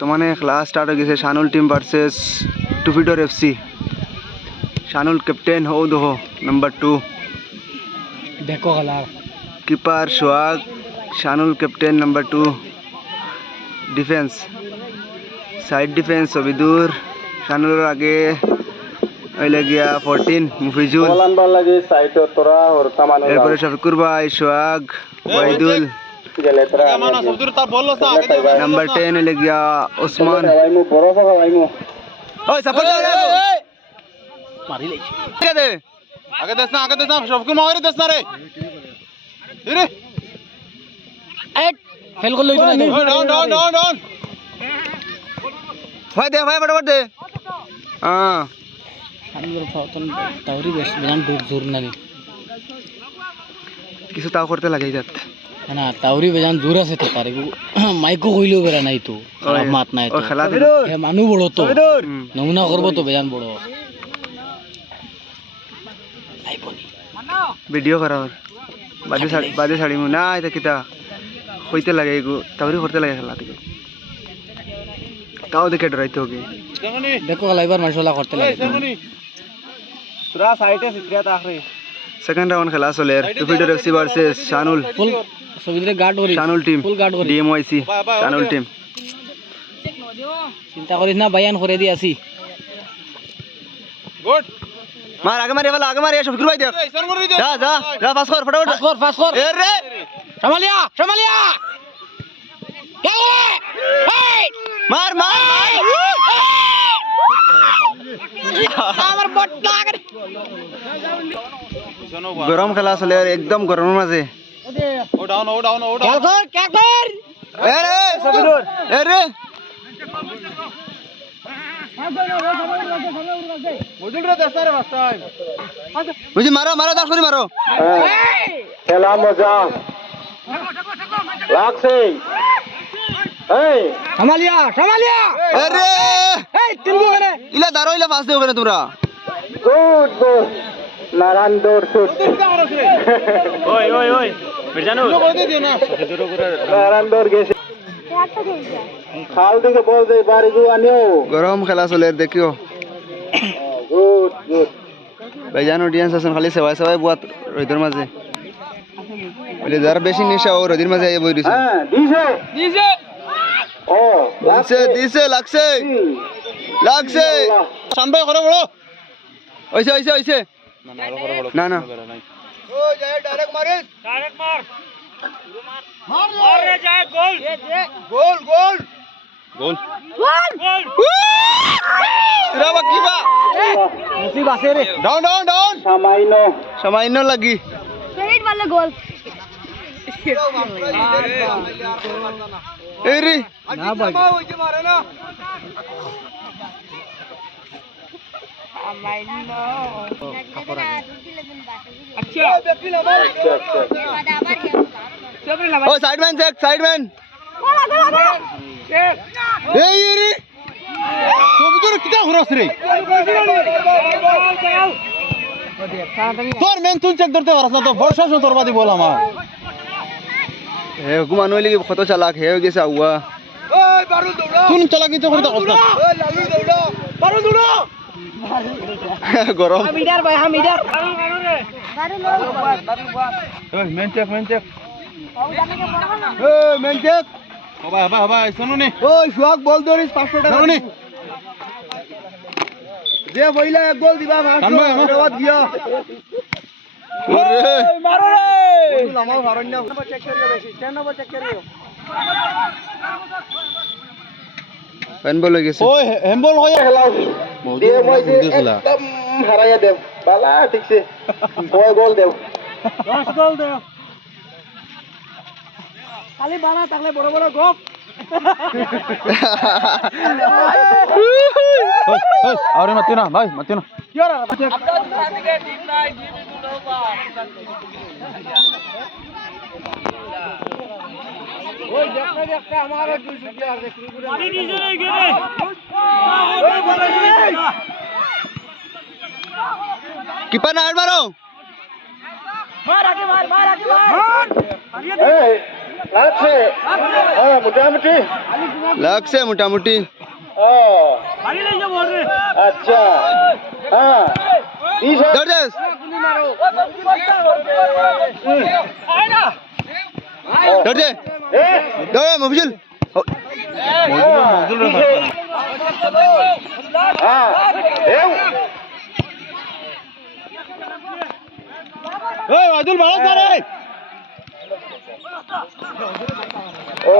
বর্তমানে class start হয়ে গেছে শানুল টিম ভার্সেস টুফিডোর এফসি। শানুল ক্যাপ্টেন হো দোহো নাম্বার 2 দেখো খেলার keeper Sohag, Shanul captain number 2 defence side defence Abidur, শানুলের আগে হইলে গিয়া 14 মুফিজুল, এরপরে শফিকুর ভাই, সোহাগ, ওয়াইদুল, নাম্বার 10 হইলে গিয়া ওসমান। ওই সাপোর্ট মারি লাইছি আগে দেস না শফিকুর মাওয়ারি দেস না রে রে এট ফেল করল লইছ না ডাউন ভাই দে ভাই ফটাফট দে। হ্যাঁ আমি ফতন তাওরি বেশ বেজান দূর দূর নানি কিছু তাও করতে লাগে যাত না তাওরি বেজান দূর আছে তো তারে মাইকো কইলেও বেরা নাই তো খারাপ মাত নাই তো খেলা এ মানু বড় তো নমুনা করব তো বেজান বড় আইবনি ভিডিও করার বাদে ছাড়িমু না এটা কিতা হইতে লাগে এগু তাওরি করতে লাগে খেলা থেকে তাও দেখে ডরাইতে হবে। দেখো লাইবার মাশাআল্লাহ করতে লাগে সুরা সাইডে সিত্রিয়া তাখরে সেকেন্ড রাউন্ড খেলা চলে টুফিডোর এফসি ভার্সেস শানুল ফুল সবিদরে গার্ড করি শানুল টিম ফুল গার্ড করি ডিএমওআইসি শানুল টিম। চিন্তা করিস না বায়ান করে দি আসি গুড মার আগে মারি আগে মারি শফিকুর ভাই দেখ যা যা যা পাস কর ফটাফট ফাস কর এ রে সামালিয়া এই মার মার আমার বট লাগে গরম খেলা চলে একদম গরমের মাঝে। ও ডাউন ক্যাল কর এ রে শফিকুর এ রে বুঝুল রে দেস না রে বাস্তাই বুঝি মারো দাস করে মারো। খেলা মজা লাগছে এই সামালিয়া এ রে এই তিনবো করে ইলা দাঁড়ো ইলা পাস দেও কেন তোমরা। গুড গুড নারায়ণ দৌড় শুট ওই মির্জানু করে দিও না নারায়ণ দৌড় গেছে খাল থেকে বল দে বাড়ি গো আনিও গরম খেলা চলে দেখিও গুড গুড ভাইজান অডিয়েন্স আছেন খালি সেবাই বুয়াত রোদের মাঝে বলে যারা বেশি নেশা ও রোদের মাঝে আইয়া বই দিছে। হ্যাঁ দিছে ও দিছে লাগছে শান ভাই করে বড় হইছে না না ও যায় ডাইরেক্ট মার রে যায় গোল রাবা কিবা নসিব আছে রে ডাউন সামান্য লাগি क्रेडिट वाला गोल এই রে না ভাই মারে না ও সাইডম্যান এই রে সবুজের কিটা খরচ রে তোর মেন তুই চেক ধরতে পারছ না তো বর্ষা তোর বাদি বল আমার হে হুকুমান হইলে কত চালাক হে হয়ে গেছে আউয়া ওই বারু দৌড়া তুই চালাকি তো করতে পারছ না ওই লালু দৌড়া বারু দৌড়া গরম মিটার ভাই মিটার ওই মেন চেক মেন চেক বাবা শুনো নি ওই সুহাগ বল ধরিস 500 টাকা শুনো নি যে বইলা এক গোল দিবা ধন্যবাদ গিয়া ওরে মারো রে আমার ভারণ্য চেক করিও বেশি 10 নম্বর চেক করিও পেন বল হয়ে গেছে ওই হেমবল হয়ে খেলাও দিয়ে মই একদম হারাইয়া দেব বালা ঠিকছে ওই গোল দেব 10 গোল দে খালি বানা থাকলে বড় গোপ আরে মত না ভাই মত না কি হরা আপনার দোকান থেকে টিম নাই টিম দুটো ওই দেখতে আমার 200 প্লেয়ার দেখ শুরু করে পানি নিচে নেই গেলে কিপার না মারো মার আগে মার এই লাগছে হ্যাঁ মোটামুটি লাগছে মোটামুটি ও আচ্ছা হ্যাঁ জর্জেস জর্জে দৌড়ে মফিজুল হ্যাঁ এই আদুল ভালো করে ও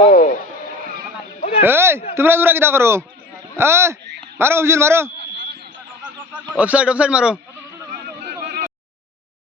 এই তোমরা দূরা কিতা করো মারো মফিজুল মারো অফসাইড অফসাইড মারো